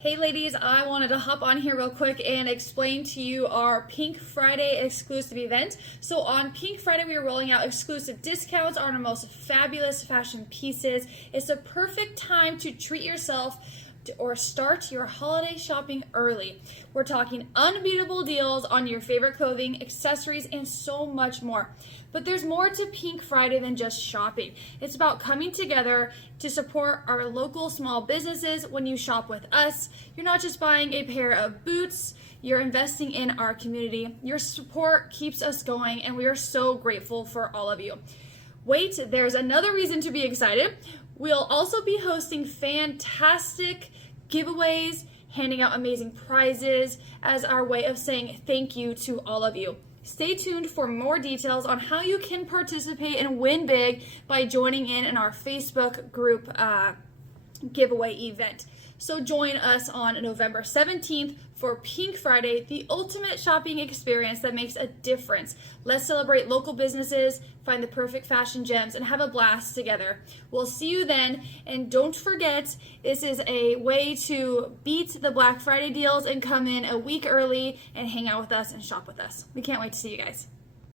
Hey ladies, I wanted to hop on here real quick and explain to you our Pink Friday exclusive event. So on Pink Friday, we are rolling out exclusive discounts on our most fabulous fashion pieces. It's the perfect time to treat yourself or start your holiday shopping early. We're talking unbeatable deals on your favorite clothing, accessories, and so much more. But there's more to Pink Friday than just shopping. It's about coming together to support our local small businesses. When you shop with us, you're not just buying a pair of boots, you're investing in our community. Your support keeps us going, and we are so grateful for all of you. Wait, there's another reason to be excited. We'll also be hosting fantastic giveaways, handing out amazing prizes as our way of saying thank you to all of you. Stay tuned for more details on how you can participate and win big by joining in our Facebook group giveaway event. So join us on November 17th for Pink Friday, the ultimate shopping experience that makes a difference. Let's celebrate local businesses, find the perfect fashion gems, and have a blast together. We'll see you then, and don't forget, this is a way to beat the Black Friday deals and come in a week early and hang out with us and shop with us. We can't wait to see you guys.